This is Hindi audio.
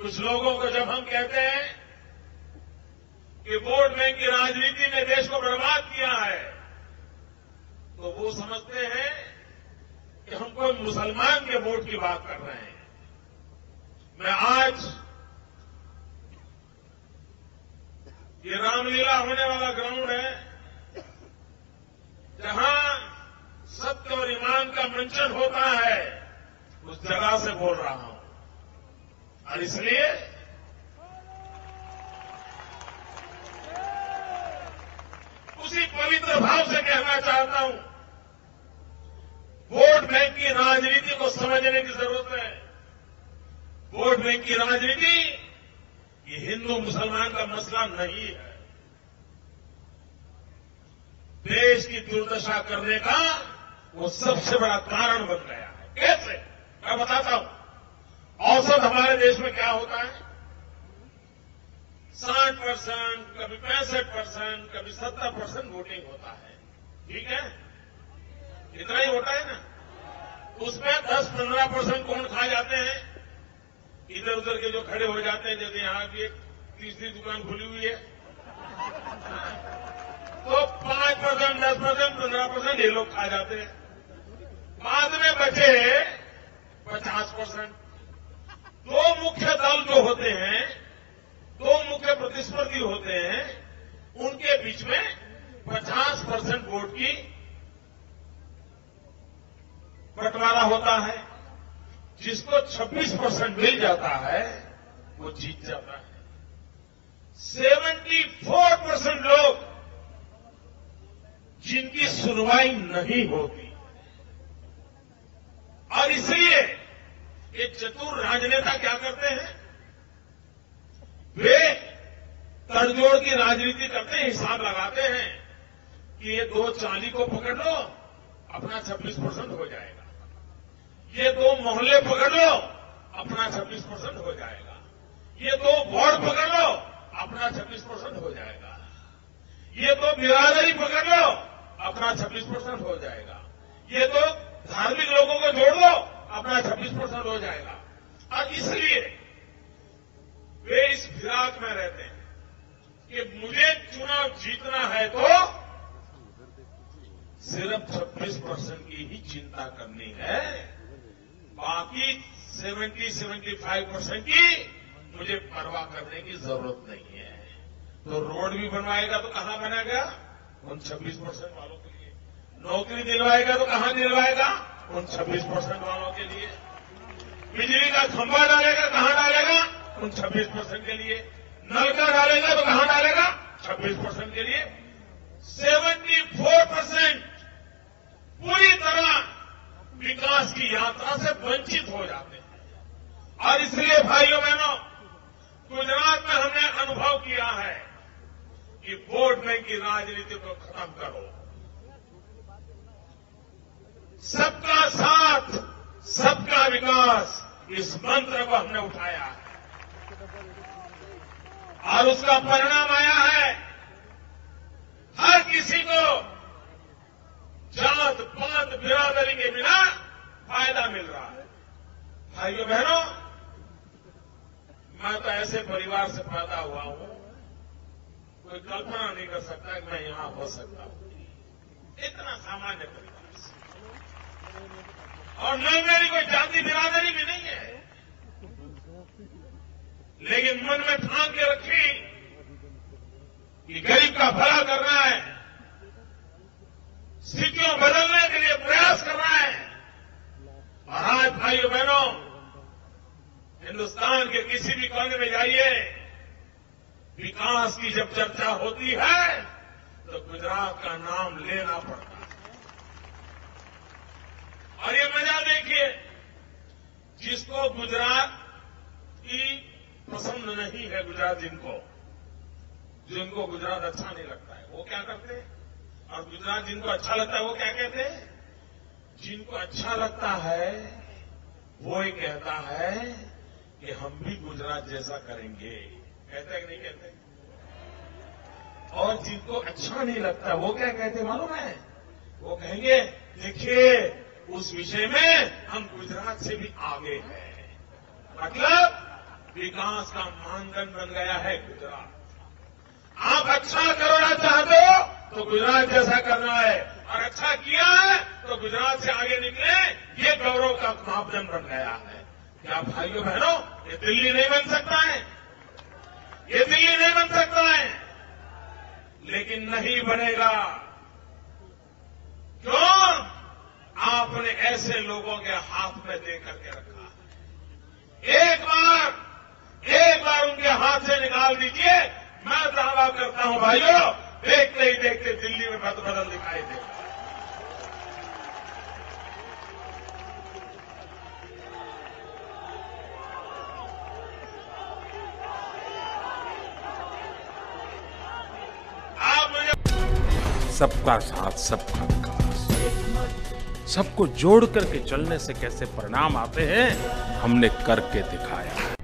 कुछ लोगों को जब हम कहते हैं कि वोट बैंक की राजनीति ने देश को बर्बाद किया है, तो वो समझते हैं कि हम कोई मुसलमान के वोट की बात कर रहे हैं। मैं आज ये रामलीला होने वाला ग्राउंड है, जहां सत्य और ईमान का मंचन होता है, उस जगह से बोल रहा हूं। और इसलिए उसी पवित्र भाव से कहना चाहता हूं, वोट बैंक की राजनीति को समझने की जरूरत है। वोट बैंक की राजनीति ये हिंदू मुसलमान का मसला नहीं है। देश की दुर्दशा करने का वो सबसे बड़ा कारण बन गया है। कैसे? मैं बताता हूं। औसत हमारे देश में क्या होता है? 60%, कभी 65%, कभी 70% वोटिंग होता है। ठीक है, इतना ही होता है ना। उसमें 10-15% कौन खा जाते हैं? इधर उधर के जो खड़े हो जाते हैं, जैसे यहां की एक तीसरी दुकान खुली हुई है, तो 5%, 10%, 15% ये लोग खा जाते हैं। बाद में बचे 50%। दो मुख्य दल जो होते हैं, दो मुख्य प्रतिस्पर्धी होते हैं, उनके बीच में 50% वोट की बंटवारा होता है। जिसको 26% मिल जाता है वो जीत जाता है। 74% लोग जिनकी सुनवाई नहीं होती, और इसलिए ये चतुर राजनेता क्या करते हैं? वे तड़जोड़ की राजनीति करते हैं, हिसाब लगाते हैं कि ये 240 को पकड़ लो, अपना 26% हो जाएगा। ये 2 मोहल्ले पकड़ लो, अपना 26% हो जाएगा। ये 2 वार्ड पकड़ लो, अपना 26% हो जाएगा। ये 2 बिरादरी पकड़ लो, अपना 26% हो जाएगा। ये 2 धार्मिक लोगों को जोड़ लो, अपना 26% हो जाएगा। और इसलिए वे इस फिराक में रहते हैं कि मुझे चुनाव जीतना है तो सिर्फ 26% की ही चिंता करनी है, बाकी 70-75% की मुझे परवाह करने की जरूरत नहीं है। तो रोड भी बनवाएगा तो कहां बनेगा? उन 26% वालों के लिए। नौकरी दिलवाएगा तो कहां दिलवाएगा? उन 26% वालों के लिए। बिजली का खंभा डालेगा, कहां डालेगा? उन 26% के लिए। नलका डालेगा तो कहां डालेगा? 26% के लिए। 74% पूरी तरह विकास की यात्रा से वंचित हो जाते हैं। और इसलिए भाइयों बहनों, गुजरात में हमने अनुभव किया है कि वोट बैंक की राजनीति को खत्म करो। सबका साथ, सबका विकास, इस मंत्र को हमने उठाया है और उसका परिणाम आया है। हर किसी को जात पात बिरादरी के बिना फायदा मिल रहा है। भाइयों बहनों, मैं तो ऐसे परिवार से पैदा हुआ हूं, कोई कल्पना नहीं कर सकता कि मैं यहां हो सकता हूं। इतना सामान्य परिवार से, और न मेरी कोई जाति बिरादरी भी नहीं है, लेकिन मन में ठान के रखी कि गरीब का भला करना है, स्थितियों बदलने के लिए प्रयास करना है। और आज भाइयों बहनों, हिंदुस्तान के किसी भी कोने में जाइए, विकास की जब चर्चा होती है तो गुजरात का नाम लेना पड़ता है। और ये मजा देखिए, जिसको गुजरात की पसंद नहीं है, गुजरात जिनको गुजरात अच्छा नहीं लगता है, वो क्या करते हैं? और गुजरात जिनको अच्छा लगता है वो क्या कहते हैं? जिनको अच्छा लगता है वो ही कहता है कि हम भी गुजरात जैसा करेंगे। कहते हैं कि नहीं कहते? और जिनको अच्छा नहीं लगता वो क्या कहते मालूम है? वो कहेंगे देखिए उस विषय में हम गुजरात से भी आगे हैं। मतलब विकास का मानदंड बन गया है गुजरात। आप अच्छा करना चाहते हो तो गुजरात जैसा करना है, और अच्छा किया है तो गुजरात से आगे निकले, ये गौरव का मापदंड बन गया है। क्या भाइयों बहनों, ये दिल्ली नहीं बन सकता है, ये दिल्ली नहीं बन सकता है, लेकिन नहीं बनेगा। क्यों? आपने ऐसे लोगों के हाथ में दे करके रखा है। एक बार उनके हाथ से निकाल दीजिए, मैं दावा करता हूं भाइयों, देखते ही देखते दिल्ली में बदल दिखाई देगा। आप मुझे सबका साथ सबका विकास, सबको जोड़ करके चलने से कैसे परिणाम आते हैं, हमने करके दिखाया।